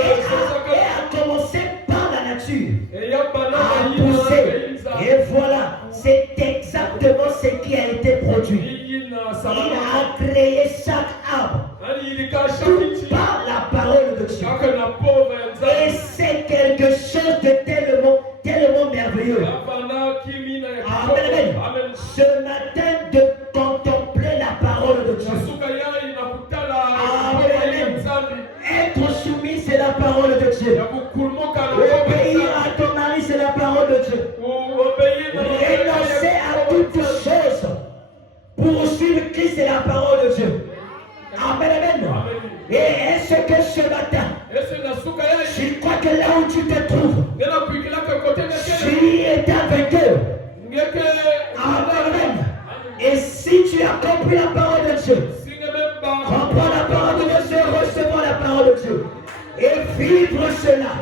a commencé par la nature à pousser. Et voilà, c'est exactement ce qui a été produit. Il a créé chaque arbre tout par la parole de Dieu. Et c'est quelque chose de tellement merveilleux. Amen. Ce matin, de contempler la parole de Dieu. Amen. Être soumis, c'est la parole de Dieu. Obéir à ton mari, c'est la parole de Dieu. Renoncer à toutes choses pour suivre Christ, c'est la parole de Dieu. Amen, amen. Et est-ce que ce matin, je crois que là où tu te trouves, tu es un vainqueur. Amen. Et si tu as compris la parole de Dieu, comprends la parole de Dieu, recevons la parole de Dieu et vivre cela.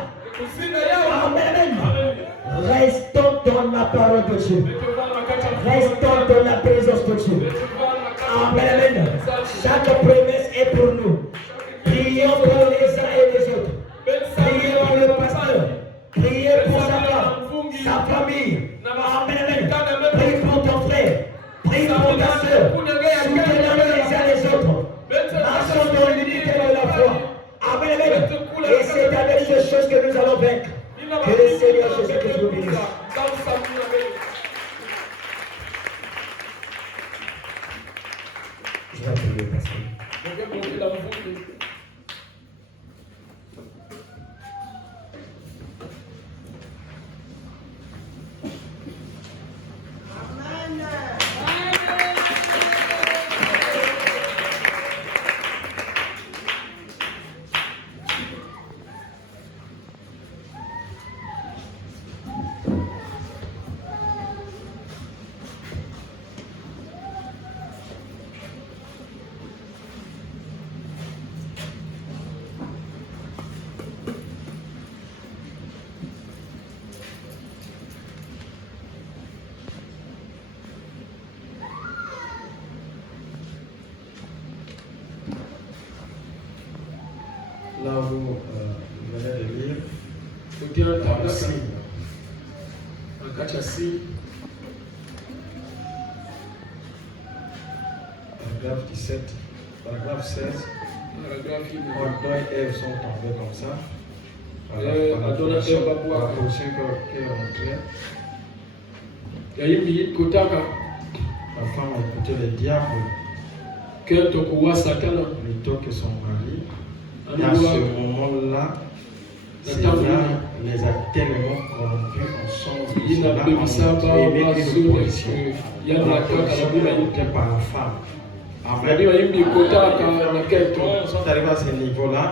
Amen. Restons dans la parole de Dieu. Restons dans la présence de Dieu. Amen. Chaque promesse est pour nous. Prions pour les uns et les autres. Priez pour le pasteur. Priez pour sa famille. Amen. Prie pour ton frère. Prie pour ta soeur. Soutenons les uns les autres. Marchons dans l'unité de la foi. Amen. Et c'est avec ces choses que nous allons vaincre. Que le Seigneur Jésus-Christ nous bénisse. Je vais prier, pasteur. Là où vous venez de lire, dans le signe, paragraphe 17, paragraphe 16, Adam et Ève sont tombés comme ça. La position qu'elle montrait. La femme a écouté le diable plutôt que son mari. Et à ce moment-là, cela les a tellement corrompus ensemble. Cela a montré une opposition. La position était par la femme. Amen. Quand ils sont arrivés à ce niveau-là,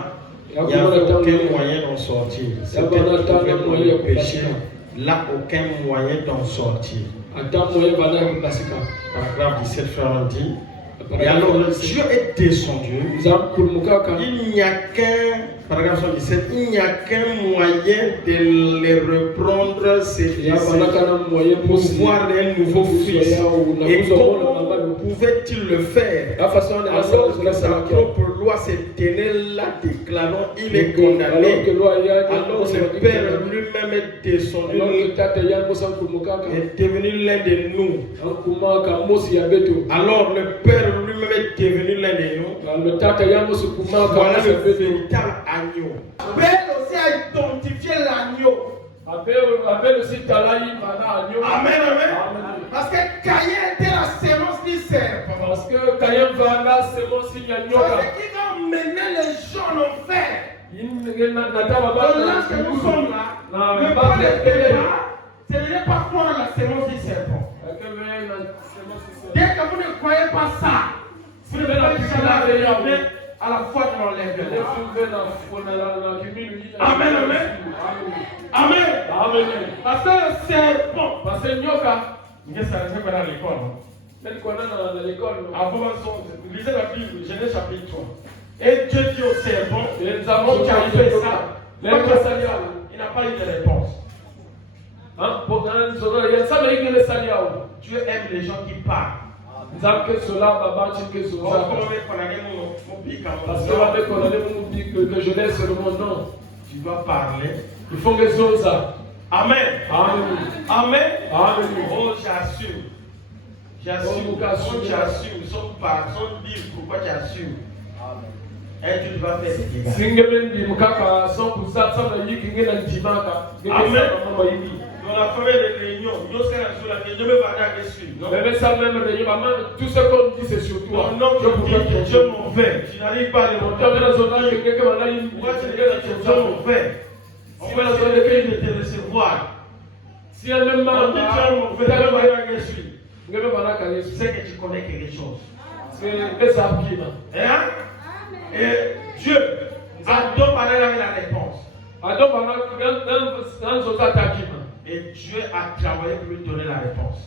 il n'y avait aucun moyen d'en sortir. C'était trouvé pour le péché. Là, aucun moyen d'en sortir. Paragraphe 17, frère dit. Et alors le Dieu est descendu. Il n'y a qu'un, paragraphe 17, il n'y a qu'un moyen de les reprendre, c'est pour voir un nouveau fils. Et comment pouvait-il le faire alors que sa propre loi se tenait là déclarant il est condamné. Alors le Père lui-même est descendu est devenu l'un de nous. Alors le Père lui-même est devenu l'un de nous. Voilà le véritable agneau. Abel aussi a identifié l'agneau. Amen, amen. Parce que Caïn était la sémence du serpent. Parce que Caïn va la sémence du agneau. C'est qui va mener les gens en enfer. Lorsque nous sommes là, le pas ce n'est pas croire la sémence du serpent. Dès que vous ne croyez pas ça, vous ne pouvez pas arriver à la foi de l'enlèvement. Amen, amen. Amen. Amen. Parce que le serpent, parce que Nyoka, il est arrivé dans l'école. Avant, lisez la Bible, Genèse chapitre 3. Et Dieu dit au serpent, nous avons fait ça. Il n'a pas eu de réponse. Dieu aime les gens qui parlent. Parce que je laisse le mon nom. tu dois parler. Il faut que ça. Amen. Amen. Amen. Amen. Oh, j'assume. J'assume. Oh, tu assumes. Son livre, pourquoi tu assumes? Et tu dois faire ce qu'il va. Amen. On a fait des réunions. Nous sommes sur la réunion. Je me vais dessus. Mais ça même réunion, tout ce qu'on dit c'est sur toi. Non, je dis Dieu m'en fait. Tu n'arrives pas à le monter. Pourquoi tu dis que Dieu m'en fait? On va essayer de te recevoir. Si elle même on dit Dieu m'en fait, c'est que tu connais quelque chose. C'est ça qui va. Et Dieu a donné la réponse. Et Dieu a travaillé pour lui donner la réponse.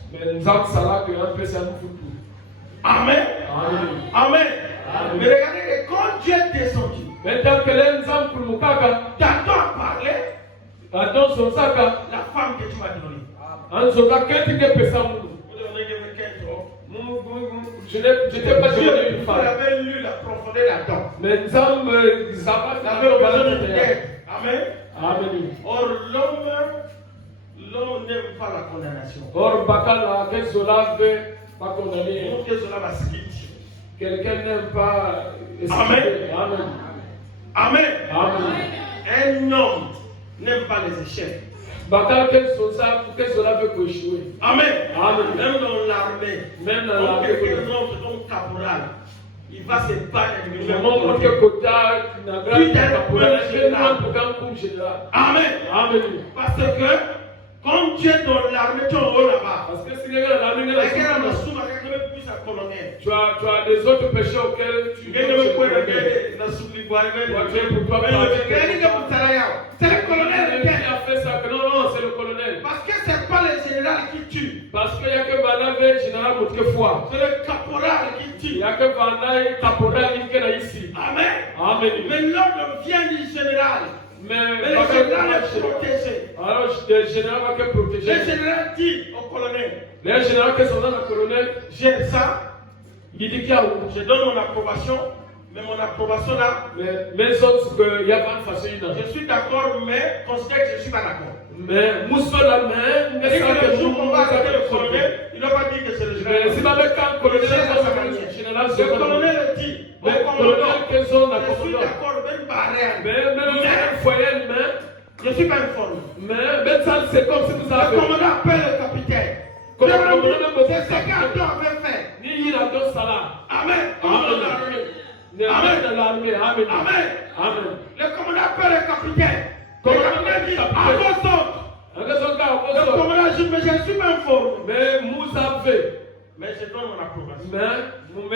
Amen. Amen. Mais regardez que quand Dieu est descendu, t'attends à parler la femme que tu m'as donnée. Je n'étais pas Dieu, une femme. vous avez lu la profondeur là-dedans. Mais nous avons Amen. Amen. Or, l'homme n'aime pas la condamnation. Or, Bakala, quel cela veut pas condamner. Quel cela va se quitter. Quelqu'un n'aime pas. Amen. Amen. Amen. Amen. Un homme n'aime pas les échecs. Bakala, quel cela veut échouer. Amen. Amen. Même dans l'armée. Même dans l'armée. Quelqu'un rentre comme caporal. Il va se battre avec le même Amen. Amen. Parce que quand tu es dans l'armée, tu es en haut là-bas. Parce que si l'armée tu as des autres péchés auxquels tu c'est le colonel qui a fait ça. Non, c'est le colonel. Parce que c'est pas le général qui tue. Parce qu'il n'y a que Banave, général Moutkefoua. C'est le caporal qui tue. Il n'y a que Banave, caporal qui est ici. Amen. Amen. Mais l'ordre vient du général. Mais le général est protégé. Alors, le général va que protéger. Le général dit au colonel. Le général qui sont dans le colonel, j'aime ça. Il dit qu'il y a où? Je donne mon approbation. Mais mon approbation là. Mais sauf qu'il y a pas de façon. Je suis d'accord, mais considère que je ne suis pas d'accord. Mais Moussola, mais le jour qu'on va arrêter le colonel, il ne va pas dire que c'est le général. Mais si le colonel, le colonel dit. Mais le colonel, quels sont la je suis d'accord, même pas rien. Mais foyer, je ne suis pas informé. Mais ça, c'est comme si vous avez. Le commandant appelle le capitaine. C'est ce qu'Adam avait fait. Ni il a deux salaires. Amen. Amen. Amen. Le commandant appelle le capitaine. Le capitaine dit à vos ordres. Le commandant dit mais je suis pas informé. Mais vous savez. Mais je donne mon approbation.